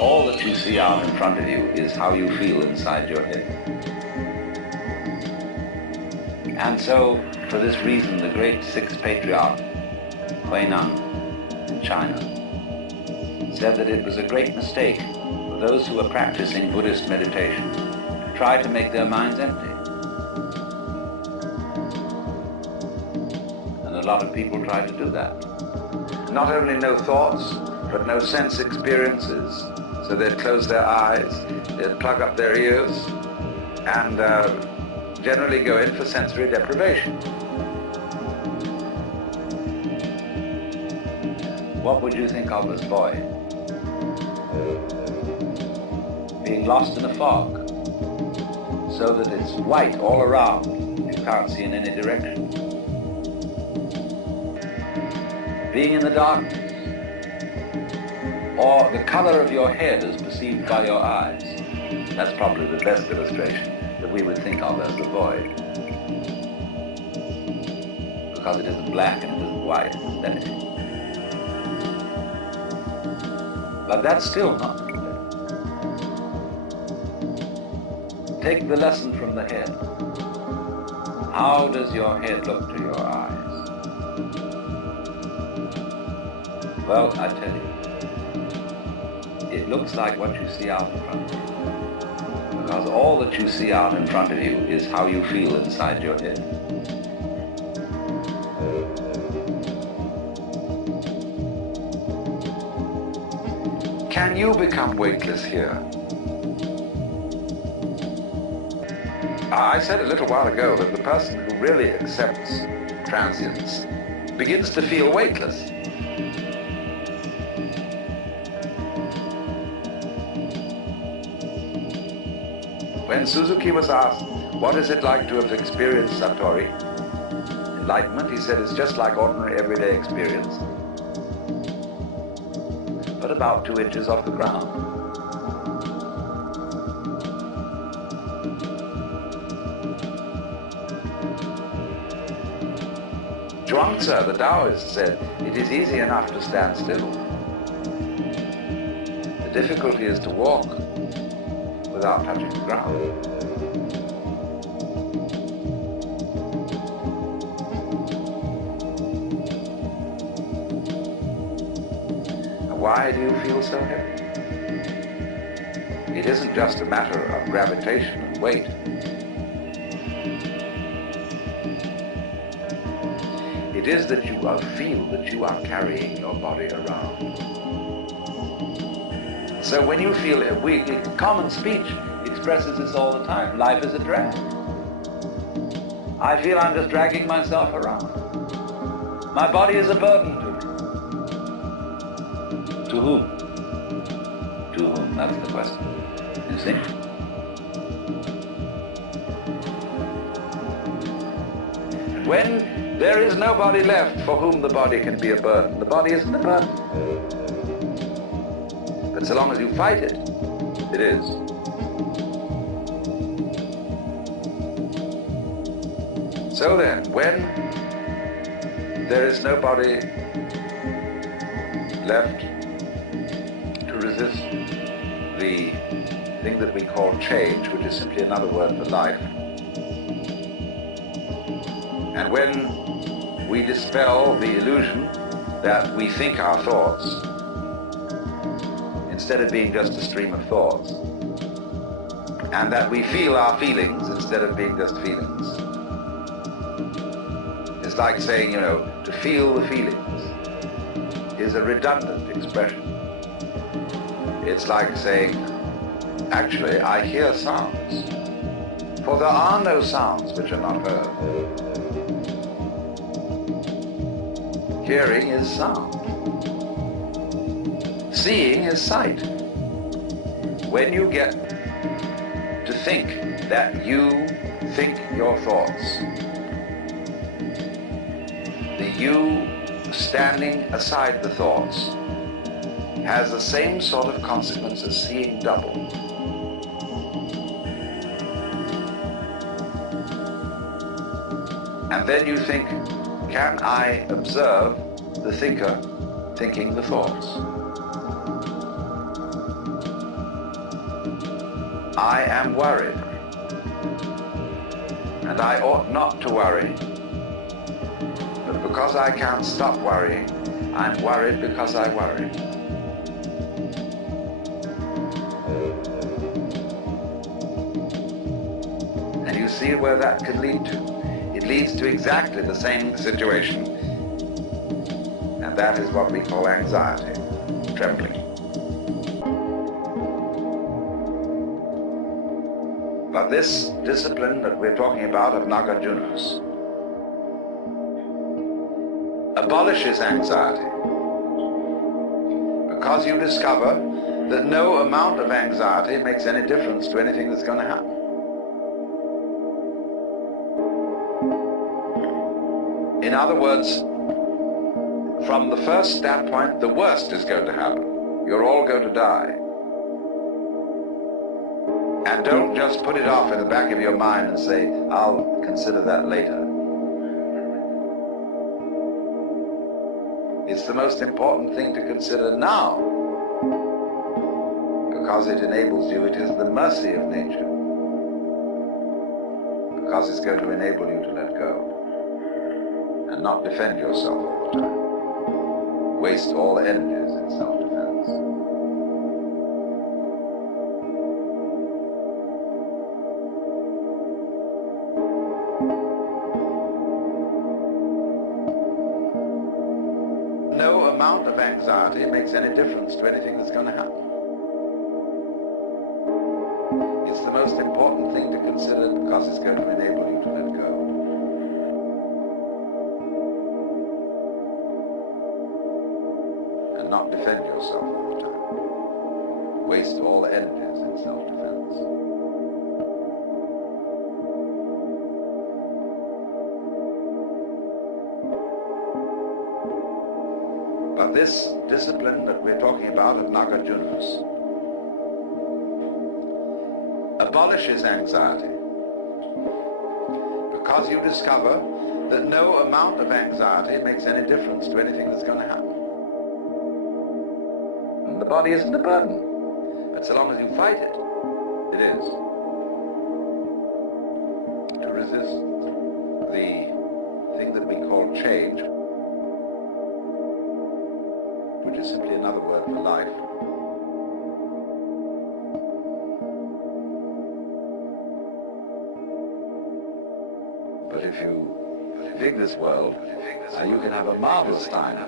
All that you see out in front of you is how you feel inside your head. And so, for this reason, the great sixth patriarch, Huineng, in China, said that it was a great mistake for those who were practicing Buddhist meditation to try to make their minds empty. And a lot of people try to do that. Not only no thoughts, but no sense experiences. So they'd close their eyes, they'd plug up their ears, and generally go in for sensory deprivation. What would you think of this boy? Being lost in a fog, so that it's white all around, you can't see in any direction. Being in the darkness, or the color of your head as perceived by your eyes. That's probably the best illustration that we would think of as the void. Because it isn't black and it isn't white, it's anything. But that's still not complete. Take the lesson from the head. How does your head look to your eyes? Well, I tell you, it looks like what you see out in front of you. Because all that you see out in front of you is how you feel inside your head. Can you become weightless here? I said a little while ago that the person who really accepts transience begins to feel weightless. When Suzuki was asked, what is it like to have experienced Satori, enlightenment, he said it's just like ordinary everyday experience, but about 2 inches off the ground. Zhuangzi, the Taoist, said, it is easy enough to stand still. The difficulty is to walk without touching the ground. Why do you feel so heavy? It isn't just a matter of gravitation and weight. It is that you feel that you are carrying your body around. So when you feel it, common speech expresses this all the time. Life is a drag. I feel I'm just dragging myself around. My body is a burden to me. To whom? To whom? That's the question. You see? When there is nobody left for whom the body can be a burden, the body isn't a burden. But so long as you fight it, it is. So then, when there is nobody left to resist the thing that we call change, which is simply another word for life, and when we dispel the illusion that we think our thoughts, instead of being just a stream of thoughts, and that we feel our feelings instead of being just feelings. It's like saying, to feel the feelings is a redundant expression. It's like saying, actually, I hear sounds, for there are no sounds which are not heard. Hearing is sound. Seeing is sight. When you get to think that you think your thoughts, the you standing aside the thoughts has the same sort of consequence as seeing double. And then you think, can I observe the thinker thinking the thoughts? I am worried. And I ought not to worry. But because I can't stop worrying, I'm worried because I worry. And you see where that could lead to. It leads to exactly the same situation. And that is what we call anxiety, trembling. But this discipline that we're talking about of Nagarjunas abolishes anxiety because you discover that no amount of anxiety makes any difference to anything that's going to happen. In other words, from the first standpoint, the worst is going to happen. You're all going to die. And don't just put it off in the back of your mind and say, I'll consider that later. It's the most important thing to consider now, because it enables you. It is the mercy of nature, because it's going to enable you to let go and not defend yourself all the time. Waste all energies in self-defense. No amount of anxiety makes any difference to anything that's going to happen. It's the most important thing to consider because it's going to enable you to let go. And not defend yourself all the time. Waste all energies in self-defense. But this discipline that we're talking about of Nagarjunas abolishes anxiety because you discover that no amount of anxiety makes any difference to anything that's going to happen. And the body isn't a burden, but so long as you fight it, it is. To resist the thing that we call change, which is simply another word for life. But if you dig this world, you can have a marvelous time.